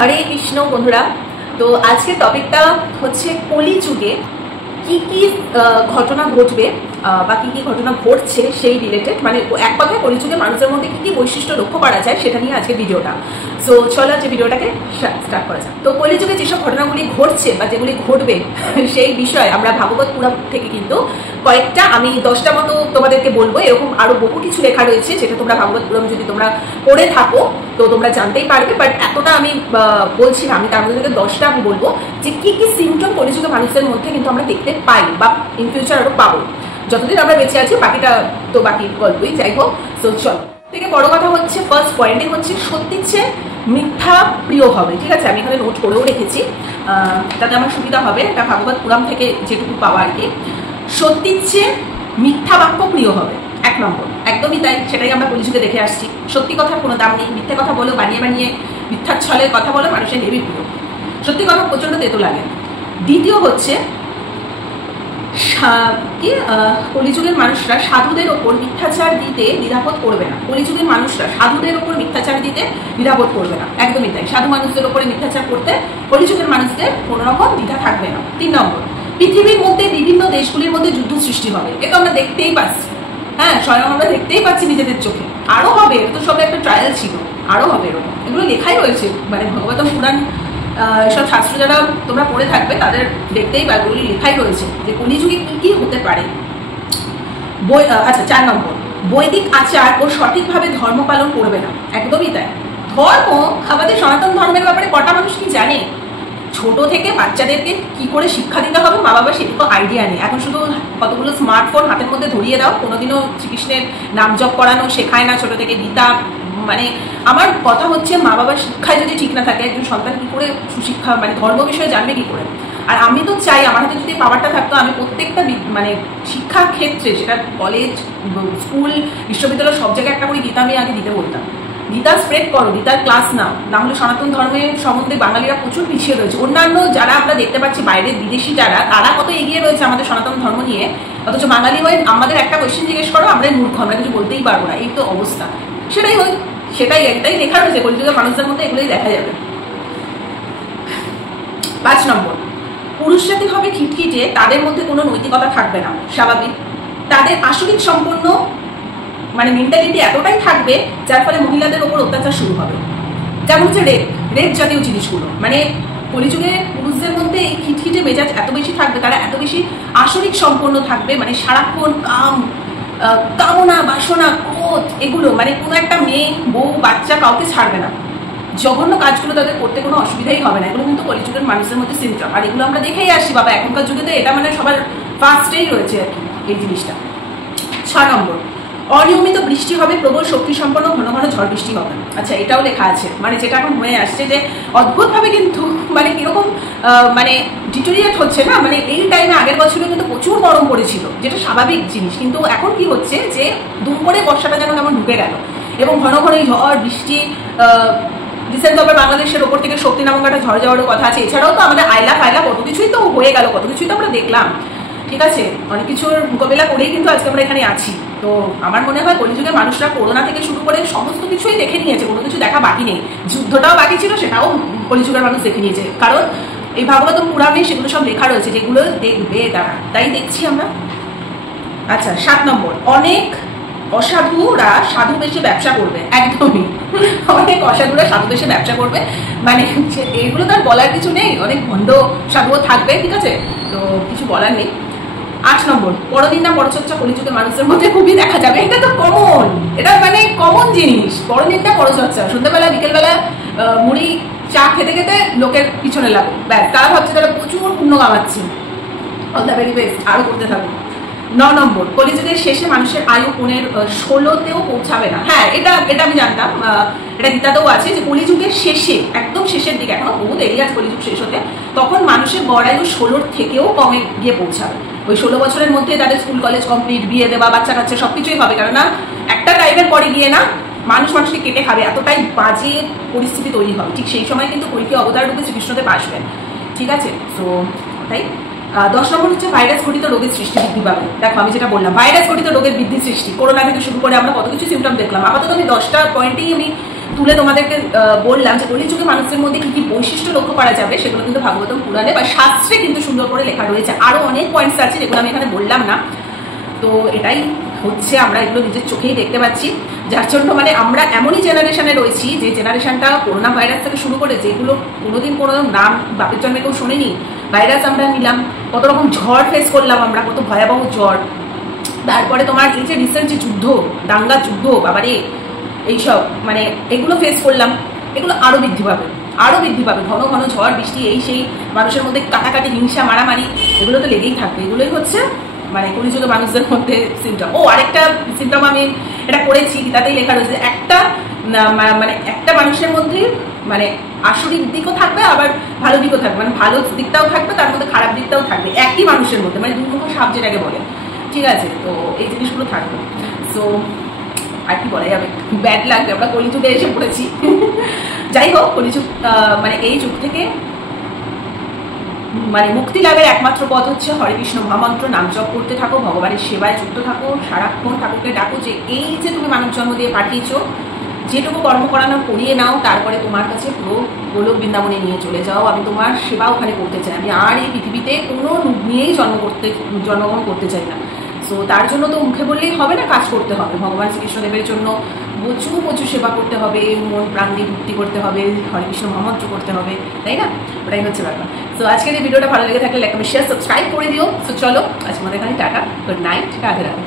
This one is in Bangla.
হরে কৃষ্ণ বন্ধুরা। তো আজকের টপিকটা হচ্ছে কলিযুগে কি কি ঘটনা ঘটবে বা কি কি ঘটনা ঘটছে সেই রিলেটেড, মানে এক কথায় কলিযুগে মানুষের মধ্যে কি কি বৈশিষ্ট্য লক্ষ্য করা যায় সেটা নিয়ে আজকের ভিডিওটা। সো চলো যে ভিডিওটাকে স্টার্ট করা যায়। তো কলিযুগে যেসব ঘটনাগুলি ঘটছে বা যেগুলি ঘটবে সেই বিষয়ে আমরা ভাগবত পুরাণ থেকে কিন্তু কয়েকটা, আমি 10টা মতো তোমাদেরকে বলবো। এরকম আরো বহু কিছু লেখা রয়েছে যেটা তোমরা ভাগবত পুরাণ যদি তোমরা পড়ে থাকো তো তোমরা জানতেই পারবে, বাট এতটা আমি বলছি না। আমি তার মধ্যে থেকে 10টা আমি বলবো যে কি কি সিমটম কলিযুগে মানুষের মধ্যে কিন্তু আমরা দেখতে পাই বা ইন ফিউচার আরো পাবো যতদিন আমরা বেঁচে আছি। বাকিটা তো বাকি গল্পই, যাই হোক। তো চলো, থেকে বড় কথা হচ্ছে ফার্স্ট পয়েন্টে হচ্ছে সত্যির চেয়ে মিথ্যা প্রিয় হবে। ঠিক আছে, আমি এখানে নোট করেও রেখেছি তাতে আমার সুবিধা হবে। এটা ভাগবত পুরাণ থেকে যেটুকু পাওয়া আর কি। সত্যির চেয়ে মিথ্যা বাক্য প্রিয় হবে, 1 নম্বর। একদমই তাই, সেটাই আমরা কলিযুগে দেখে আসছি। সত্যি কথার কোনো দাম নেই, মিথ্যা কথা বলো, বানিয়ে বানিয়ে মিথ্যার ছলে কথা বলো, মানুষের হেবি প্রিয়। সত্যি কথা প্রচন্ড তেতো লাগে। দ্বিতীয় হচ্ছে কি, কলিযুগের মানুষরা সাধুদের ওপর মিথ্যাচার দিতে দ্বিধাবোধ করবে না। কলিযুগের মানুষরা সাধুদের ওপর মিথ্যাচার দিতে দ্বিধাবোধ করবে না, একদমই তাই। সাধু মানুষদের ওপরে মিথ্যাচার করতে কলিযুগের মানুষদের কোনো রকম দ্বিধা থাকবে না। 3 নম্বর, পৃথিবীর মধ্যে বিভিন্ন দেশগুলির মধ্যে যুদ্ধ সৃষ্টি হবে। এটা আমরা দেখতেই পাচ্ছি, হ্যাঁ, স্বয়ং আমরা দেখতেই পাচ্ছি নিজেদের চোখে। আরো হবে, এটা তো সব একটা ট্রায়াল ছিল, আরো হবে এরকম। এগুলো লেখাই রয়েছে, মানে ভগবত পুরাণ সব শাস্ত্র যারা তোমরা পড়ে থাকবে তাদের দেখতেই পাবে, ওগুলি লেখাই রয়েছে যে কলিযুগে কি কি হতে পারে। আচ্ছা, 4 নম্বর, বৈদিক আচার ও সঠিকভাবে ধর্ম পালন করবে না। একদমই তাই। ধর্ম, আমাদের সনাতন ধর্মের ব্যাপারে কটা মানুষ কি জানে? ছোট থেকে বাচ্চাদেরকে কি করে শিক্ষা দিতে হবে মা বাবা সেটুকু আইডিয়া নেই। এখন শুধু কতগুলো স্মার্টফোন হাতের মধ্যে ধরিয়ে দাও, কোনোদিনও শ্রীকৃষ্ণের নাম জপ করানো শেখায় না ছোট থেকে। গীতা, মানে আমার কথা হচ্ছে মা বাবার শিক্ষায় যদি ঠিক না থাকে একজন সন্তান কি করে সুশিক্ষা, মানে ধর্ম বিষয়ে জানবে কি করে? আর আমি তো চাই আমার হাতে যদি পাওয়ারটা থাকতো আমি প্রত্যেকটা মানে শিক্ষার ক্ষেত্রে, সেটা কলেজ, স্কুল, বিশ্ববিদ্যালয়, সব জায়গায় একটা করে গীতা আমি আগে দিতে বলতাম। গীতা স্প্রেড করো, গীতার ক্লাস নাও, না হলে সনাতন ধর্মের সম্বন্ধে বাঙালিরা প্রচুর পিছিয়ে রয়েছে। অন্যান্য যারা আমরা দেখতে পাচ্ছি বাইরের বিদেশি যারা, তারা কত এগিয়ে রয়েছে আমাদের সনাতন ধর্ম নিয়ে, অথচ বাঙালি হয়ে আমাদের একটা কোয়েশ্চেন জিজ্ঞেস করো আমরা মূর্খ, আমরা কিছু বলতেই পারবো না। এই তো অবস্থা। সেটাই হয়, সেটাই একটাই লেখা রয়েছে কলিযুগের মানুষদের মধ্যে, এগুলোই দেখা যাবে। 5 নম্বর, পুরুষ জাতি হবে খিটখিটে, তাদের মধ্যে কোনো নৈতিকতা থাকবে না। স্বাভাবিক, তাদের আসরিক সম্পন্ন মানে মেন্টালিটি এতটাই থাকবে যার ফলে মহিলাদের ওপর অত্যাচার শুরু হবে। যেমন হচ্ছে রেপ জাতীয় জিনিসগুলো। মানে কলিযুগে পুরুষদের মধ্যে এই খিটখিটে মেজাজ এত বেশি থাকবে, তারা এত বেশি আসরিক সম্পন্ন থাকবে, মানে সারাক্ষণ কামনা, বাসনা, ক্রোধ, এগুলো, মানে কোনো একটা মেয়ে, বউ, বাচ্চা কাউকে ছাড়বে না। জঘন্য কাজগুলো তাদের করতে কোনো অসুবিধাই হবে না। এগুলো কিন্তু কলিযুগের মানুষের মধ্যে সিমটম, আর এগুলো আমরা দেখেই আসছি বাবা। এখনকার যুগে তো এটা মানে সবার ফার্স্টেই রয়েছে আর কি এই জিনিসটা। 6 নম্বর, অনিয়মিত বৃষ্টি হবে, প্রবল শক্তি সম্পন্ন ঘন ঘন ঝড় বৃষ্টি হবে। আচ্ছা, এটাও লেখা আছে, মানে যেটা এখন হয়ে আসছে যে অদ্ভুতভাবে কিন্তু মানে কিরকম মানে ডিটোরিয়েট হচ্ছে না। মানে এই টাইমে আগের বছরে কিন্তু প্রচুর গরম পড়েছিল, যেটা স্বাভাবিক জিনিস, কিন্তু এখন কি হচ্ছে যে দুম করে বর্ষাটা যেন কেমন ঢুকে গেল, এবং ঘন ঘন ঝড় বৃষ্টি। রিসেন্ট আবার বাংলাদেশের ওপর থেকে শক্তি নামক একটা ঝড় যাওয়ারও কথা আছে। এছাড়াও তো আমাদের আয়লা ফায়লা কত কিছুই তো হয়ে গেল, কত কিছুই তো আমরা দেখলাম। ঠিক আছে, অনেক কিছুর মোকাবিলা করেই কিন্তু আজকে আমরা এখানে আছি। তো আমার মনে হয় কলিযুগের মানুষরা করোনা থেকে শুরু করে সমস্ত কিছুই দেখে নিয়েছে, কোনো কিছু দেখা বাকি নেই। যুদ্ধটাও বাকি ছিল, সেটাও কলিযুগের মানুষ দেখে নিয়েছে, কারণ এই ভাগবত পুরাণে সেগুলো সব লেখা রয়েছে, যেগুলো দেখবে তারা, তাই দেখছি আমরা। আচ্ছা, 7 নম্বর, অনেক অসাধুরা সাধু বেশে ব্যবসা করবে। একদমই, অনেক অসাধুরা সাধু বেশে ব্যবসা করবে, মানে এগুলো তার বলার কিছু নেই। অনেক ভণ্ড সাধুও থাকবে, ঠিক আছে, তো কিছু বলার নেই। 8 নম্বর, পরনিন্দা পরচর্চা কলিযুগের মানুষের মধ্যে খুবই দেখা যাবে। এটা তো কমন, এটা মানে কমন জিনিস, পরনিন্দা পরচর্চা। সন্ধ্যাবেলা বিকেলবেলা মুড়ি চা খেতে খেতে লোকের পিছনে লাগো, ব্যাস, তারা ভাবছে তারা প্রচুর পুণ্য কামাচ্ছে। অল দ্য ভেরি বেস্ট, আরো করতে থাকো। 9 নম্বর, কলিযুগের শেষে মানুষের আয়ু 16তেও পৌঁছাবে না। হ্যাঁ, এটা আমি জানতাম, এটা গীতাতেও আছে যে কলিযুগের শেষে, একদম শেষের দিকে, এখনো বহু দেরি আছে কলিযুগ শেষ হতে, তখন মানুষের গড় আয়ু 16 থেকেও কমে গিয়ে পৌঁছাবে। ওই 16 বছরের মধ্যে তাদের স্কুল কলেজ কমপ্লিট, বিয়ে দেওয়া, বাচ্চা কাচ্চা সবকিছুই হবে, কেননা একটা টাইমের পরে গিয়ে না মানুষকে কেটে খাবে, এতটাই বাজে পরিস্থিতি তৈরি হবে। ঠিক সেই সময় কিন্তু কলিকে অবতার রূপে শ্রীকৃষ্ণদেব আসবেন। ঠিক আছে, তো তাই 10 নম্বর হচ্ছে ভাইরাস ঘটিত রোগের সৃষ্টি বৃদ্ধি পাবে। দেখো আমি যেটা বললাম, ভাইরাস ঘটিত রোগের বৃদ্ধি সৃষ্টি, করোনা থেকে শুরু করে আমরা কত কিছু সিমটম দেখলাম। আপাতত আমি 10টা পয়েন্টেই আমি তুলে তোমাদেরকে বললাম যে কলিযুগে মানুষের মধ্যে কি কি বৈশিষ্ট্য লক্ষ্য করা যাবে, সেগুলো কিন্তু ভাগবতম পুরাণে বা শাস্ত্রে কিন্তু সুন্দর করে লেখা রয়েছে। আরো অনেক পয়েন্টস আছে যেগুলো আমি এখানে বললাম না। তো এটাই হচ্ছে, আমরা এগুলো নিজের চোখেই দেখতে পাচ্ছি, যার জন্য মানে আমরা এমনই জেনারেশনে রয়েছি যে জেনারেশনটা করোনা ভাইরাস থেকে শুরু করে যেগুলো কোনোদিন কোনো নাম বাপের জন্মে কেউ শোনেনি ভাইরাস আমরা নিলাম, কত রকম ঝড় ফেস করলাম আমরা, কত ভয়াবহ ঝড়। তারপরে তোমার এই যে রিসেন্ট যে যুদ্ধ, দাঙ্গা যুদ্ধ, বাবারে এইসব মানে এগুলো ফেস করলাম, এগুলো আরো বৃদ্ধি পাবে, আরো বৃদ্ধি পাবে। ঘন ঘন ঝড় বৃষ্টি, এই সেই মানুষের মধ্যে কাটাকাটি, হিংসা, মারামারি, এগুলো তো লেগেই থাকবে। এগুলোই হচ্ছে মানে কলিযুগে মানুষদের মধ্যে সিমটম। ও আরেকটা সিমটম আমি এটা পড়েছি, তাতেই লেখা রয়েছে একটা মানে একটা মানুষের মধ্যে মানে আসরিক দিকও থাকবে আবার ভালো দিকও থাকবে, মানে ভালো দিকটাও থাকবে তার মধ্যে খারাপ দিকটাও থাকবে একই মানুষের মধ্যে, মানে দুমুখ সাপ যেটাকে বলে, ঠিক আছে? তো এই জিনিসগুলো থাকবে। সো আর কি বলা যাবে, ব্যাড লাগবে, আমরা কলিযুগে এসে পড়েছি। যাই হোক, কলিযুগ মানে এই যুগ থেকে মানে মুক্তি লাভের একমাত্র পথ হচ্ছে হরে কৃষ্ণ মহামন্ত্র, নাম জপ করতে থাকো, ভগবানের সেবায় যুক্ত থাকো, সারাক্ষণ ঠাকুরকে ডাকো যে এই যে তুমি মানব জন্ম দিয়ে পাঠিয়েছো, যেটুকু কর্ম করানো করিয়ে নাও, তারপরে তোমার কাছে পুরো গোলক বৃন্দাবনে নিয়ে চলে যাও, আমি তোমার সেবা ওখানে করতে চাই, আমি আর এই পৃথিবীতে কোনো নিয়েই জন্মগ্রহণ করতে চাই না। সো তার জন্য তো মুখে বললেই হবে না, কাজ করতে হবে। ভগবান শ্রীকৃষ্ণদেবের জন্য প্রচুর প্রচুর সেবা করতে হবে, মন প্রাণ দিয়ে ভক্তি করতে হবে, হরে কৃষ্ণ মহামন্ত্র করতে হবে, তাই না? ওটাই হচ্ছে ব্যাপার। সো আজকের এই ভিডিওটা ভালো লেগে থাকলে লাইক, কমেন্ট, শেয়ার, সাবস্ক্রাইব করে দিও। সো চলো আজকে আমাদের এখানে tata, good night, Radhe Radhe.